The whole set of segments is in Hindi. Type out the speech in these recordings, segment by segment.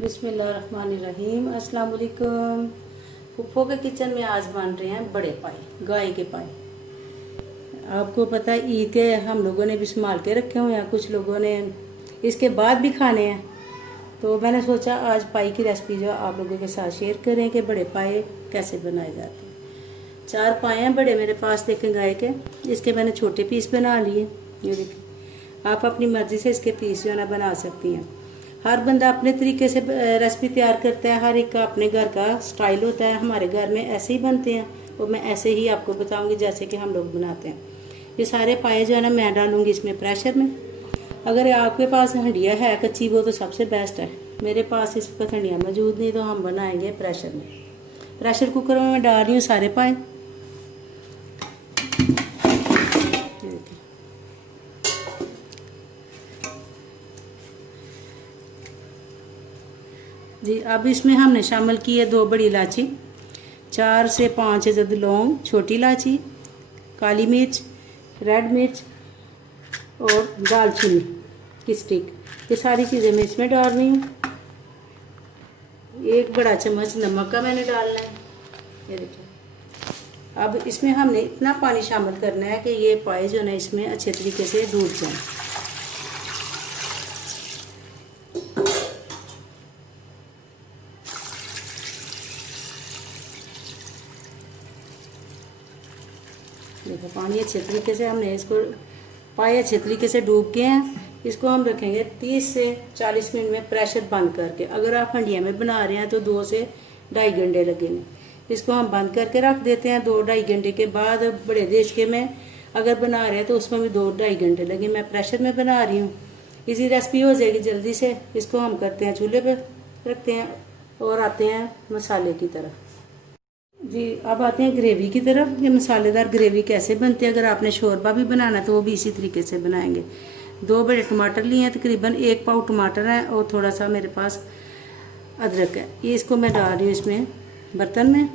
बिस्मिल्लाहिर्रहमानिर्रहीम। अस्सलाम वालेकुम। फूफो के किचन में आज बन रहे हैं बड़े पाए, गाय के पाए। आपको पता है ईद के हम लोगों ने भी संभाल के रखे हुए हैं, कुछ लोगों ने इसके बाद भी खाने हैं। तो मैंने सोचा आज पाई की रेसिपी जो आप लोगों के साथ शेयर करें कि बड़े पाए कैसे बनाए जाते हैं। 4 पाए हैं बड़े मेरे पास, देखें गाय के। इसके मैंने छोटे पीस बना लिए, ये देखें। आप अपनी मर्जी से इसके पीस जो है ना बना सकती हैं। हर बंदा अपने तरीके से रेसिपी तैयार करता है, हर एक का अपने घर का स्टाइल होता है। हमारे घर में ऐसे ही बनते हैं, तो मैं ऐसे ही आपको बताऊंगी जैसे कि हम लोग बनाते हैं। ये सारे पाए जो है ना मैं डालूंगी इसमें प्रेशर में। अगर आपके पास हंडिया है कच्ची, वो तो सबसे बेस्ट है। मेरे पास इस वक्त हंडिया मौजूद नहीं, तो हम बनाएंगे प्रेशर में। प्रेशर कुकर में मैं डाल रही हूँ सारे पाए। जी, अब इसमें हमने शामिल की है 2 बड़ी इलायची, 4 से 5 अदद लौंग, छोटी इलायची, काली मिर्च, रेड मिर्च और दालचीनी की स्टिक। ये सारी चीज़ें मैं इसमें डाल रही हूँ। 1 बड़ा चम्मच नमक का मैंने डालना है, ये देखिए। अब इसमें हमने इतना पानी शामिल करना है कि ये पाए जो ना इसमें अच्छे तरीके से डूब जाए। देखो पानी अच्छे तरीके से हमने इसको पाए अच्छे तरीके से डूब गए हैं। इसको हम रखेंगे 30 से 40 मिनट में प्रेशर बंद करके। अगर आप हंडिया में बना रहे हैं तो 2 से 2.5 घंटे लगेंगे। इसको हम बंद करके रख देते हैं। 2-2.5 घंटे के बाद बड़े देश के में अगर बना रहे हैं तो उसमें भी 2-2.5 घंटे लगे। मैं प्रेशर में बना रही हूँ, इसी रेसिपी हो जाएगी जल्दी से। इसको हम करते हैं चूल्हे पर रखते हैं और आते हैं मसाले की तरफ। जी, अब आते हैं ग्रेवी की तरफ। ये मसालेदार ग्रेवी कैसे बनती है, अगर आपने शोरबा भी बनाना तो वो भी इसी तरीके से बनाएंगे। 2 बड़े टमाटर लिए हैं, तकरीबन 1 पाव टमाटर है और थोड़ा सा मेरे पास अदरक है। ये इसको मैं डाल रही हूँ इसमें बर्तन में।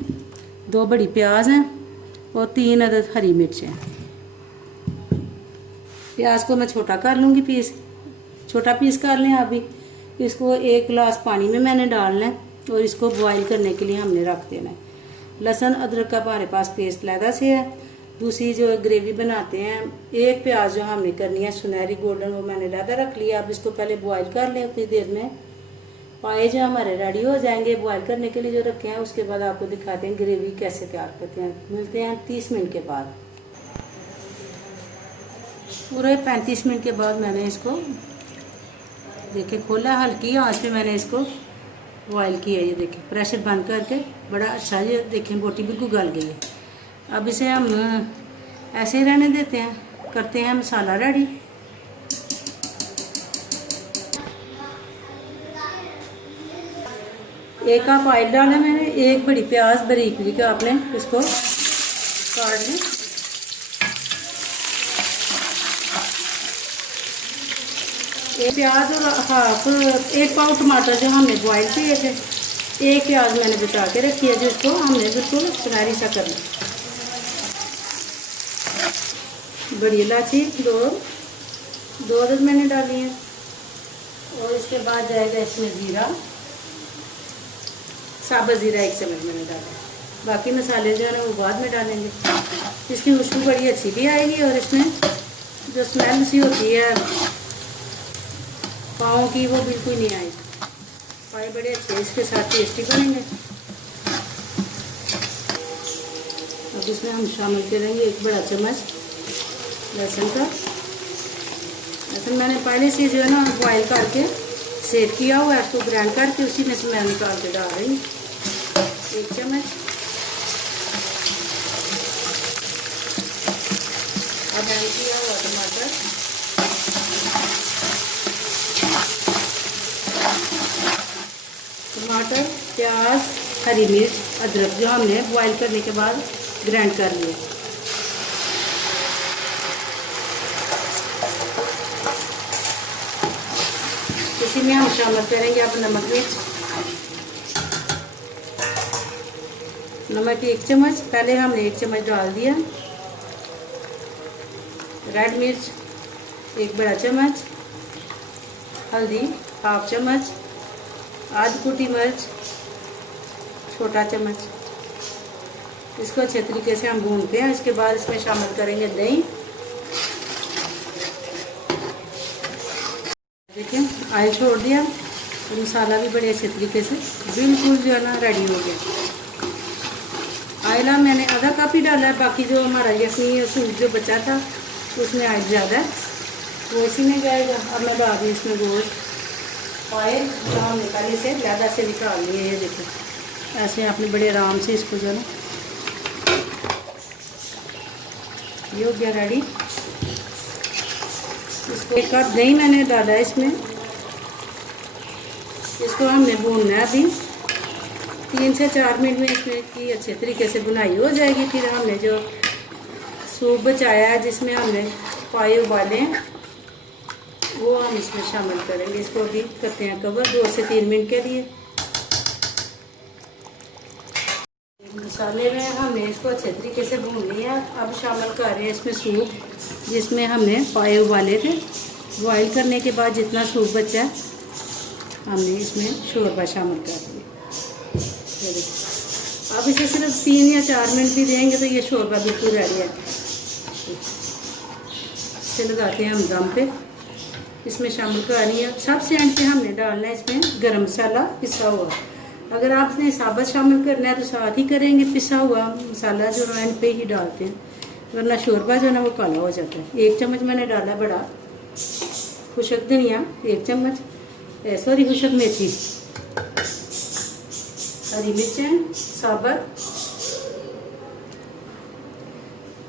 2 बड़ी प्याज हैं और 3 अदद हरी मिर्च हैं। प्याज को मैं छोटा कर लूँगी, छोटा पीस कर लें आप भी। इसको 1 गिलास पानी में मैंने डालना है और इसको बॉयल करने के लिए हमने रख देना है। लहसुन अदरक का हमारे पास पेस्ट लैदा से है। दूसरी जो ग्रेवी बनाते हैं, 1 प्याज जो हमने करनी है सुनहरी गोल्डन, वो मैंने लैदा रख लिया। अब इसको पहले बॉयल कर लें। उतनी देर में पाए जो हमारे रेडी हो जाएंगे बॉयल करने के लिए जो रखे हैं। उसके बाद आपको दिखाते हैं ग्रेवी कैसे तैयार करते हैं। मिलते हैं 30 मिनट के बाद। पूरे 35 मिनट के बाद मैंने इसको देखे खोला, हल्की आंच पे मैंने इसको बॉयल किया। ये देखिए प्रेशर बंद करके बड़ा अच्छा, ये देखें बोटी बिल्कुल गल गई है। अब इसे हम ऐसे ही रहने देते हैं, करते हैं मसाला रेडी। एक कप ऑयल डाला मैंने, 1 बड़ी प्याज बारीक बारीक आपने इसको काट ली। एक प्याज और हाफ 1 पाव टमाटर जो हमने बॉयल किए थे, 1 प्याज मैंने बचा के रखी है, जिसको हमने बिल्कुल सुनहरी सा करना। बड़ी इलायची 2 अदद मैंने डाली है और इसके बाद जाएगा इसमें जीरा, साबुत जीरा 1 चम्मच मैंने डाला। बाकी मसाले जो है ना वो बाद में डालेंगे। इसकी खुशबू बड़ी अच्छी भी आएगी और इसमें जो स्मेल सी होती है पाँव की वो बिल्कुल नहीं आएगी। पाए बड़े अच्छे इसके साथ टेस्टी बनेंगे। अब इसमें हम शामिल करेंगे 1 बड़ा चम्मच लहसुन का। लहसुन मैंने पहले से जो है ना बॉयल करके सेट किया हुआ है, उसको ग्राइंड करके उसी में से मैं निकाल के डाल रही हूँ 1 चम्मच। अब ऐड किया हुआ टमाटर, प्याज, हरी मिर्च, अदरक जो हमने बॉयल करने के बाद ग्राइंड कर लिया। इसी में हम शामिल करेंगे अब नमक मिर्च। नमक 1 चम्मच, पहले हमने 1 चम्मच डाल दिया। रेड मिर्च 1 बड़ा चम्मच, हल्दी हाफ चम्मच, आधी कुटी मिर्च, छोटा चम्मच। इसको अच्छे तरीके से हम भूनते हैं। इसके बाद इसमें शामिल करेंगे दही। देखिए ऑयल छोड़ दिया तो मसाला भी बड़े अच्छे तरीके से बिल्कुल जो है ना रेडी हो गया। ऑयल मैंने आधा कप ही डाला है, बाकी जो हमारा यखनी सूप जो बचा था उसमें ऑयल ज़्यादा है वो इसी में जाएगा। अब मैं डाल दी इसमें गोश्त। ऑयल जो हमने पहले से ज़्यादा से निकाल लिए, ये देखो ऐसे आपने बड़े आराम से इसको जो है ना, ये हो गया रेडी। इसको 1 कप दही मैंने डाला है इसमें। इसको हमने भूनना है अभी 3 से 4 मिनट में। इसमें की अच्छे तरीके से बुनाई हो जाएगी। फिर हमने जो सूप बचाया है जिसमें हमने पाए उबाले हैं वो हम इसमें शामिल करेंगे। इसको अभी करते हैं कवर 2 से 3 मिनट के लिए। मसाले में हमने इसको अच्छे तरीके से भून लिया। अब शामिल कर रहे हैं इसमें सूप जिसमें हमने पाए उबाले थे। बॉयल करने के बाद जितना सूप बचा हमने इसमें शोरबा शामिल कर दिया। अब इसे सिर्फ 3 या 4 मिनट भी देंगे तो ये शोरबा बिल्कुल रेडी है। इसे लगाते हैं हम दम पे। इसमें शामिल करनी है सबसे एंड पे हमने डालना है इसमें गरम मसाला पिसा हुआ। अगर आपने साबुत शामिल करना है तो साथ ही करेंगे, पिसा हुआ मसाला जो एंड पे ही डालते हैं, वरना शोरबा जो है ना वो काला हो जाता है। 1 चम्मच मैंने डाला बड़ा। खुशक धनिया 1 चम्मच, सॉरी खुशक मेथी, हरी मिर्चें साबुत,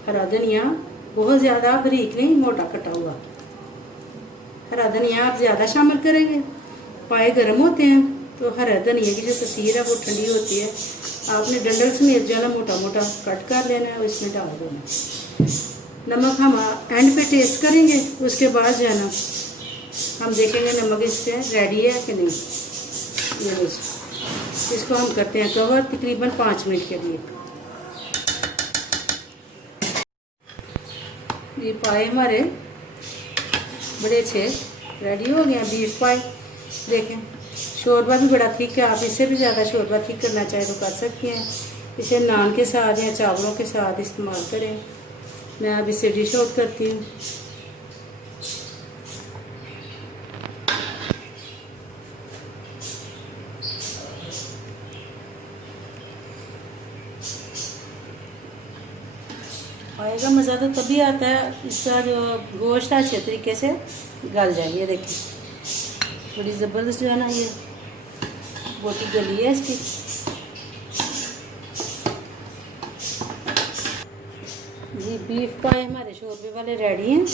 हरा धनिया बहुत ज़्यादा बारीक नहीं, मोटा कटा हुआ। हरा धनिया आप ज़्यादा शामिल करेंगे, पाए गर्म होते हैं तो हरा धनिया की जो तसीर है वो ठंडी होती है। आपने डंडल समेत जो है ना मोटा मोटा कट कर लेना है और इसमें डाल देना। नमक हम एंड पे टेस्ट करेंगे, उसके बाद जो है ना हम देखेंगे नमक इस पर रेडी है कि नहीं। ये इसको हम करते हैं कवर तकरीबन 5 मिनट के लिए। ये पाए हमारे बड़े अच्छे रेडी हो गए हैं, बीफ पाए। देखें शोरबा भी बड़ा थिक है, आप इससे भी ज़्यादा शोरबा थिक करना चाहें तो कर सकती हैं। इसे नान के साथ या चावलों के साथ इस्तेमाल करें। मैं अब इसे डिश आउट करती हूँ। पाए का मज़ा तो तभी आता है इसका जो गोश्त है अच्छे तरीके से गल जाए। ये देखिए बड़ी ज़बरदस्त जो है ना ये बोटी गली है इसकी। जी बीफ पाए हमारे शोरबे वाले रेडी हैं।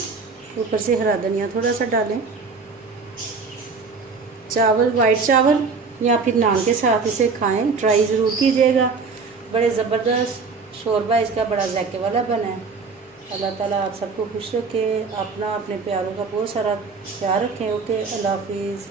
ऊपर से हरा धनिया थोड़ा सा डालें। चावल वाइट चावल या फिर नान के साथ इसे खाएं, ट्राई ज़रूर कीजिएगा। बड़े ज़बरदस्त शोरबा इसका बड़ा ज़ायके वाला बना है। अल्लाह ताला आप सबको खुश रखे, अपना अपने प्यारों का बहुत सारा ख्याल रखें। ओके, अल्लाह हाफिज़।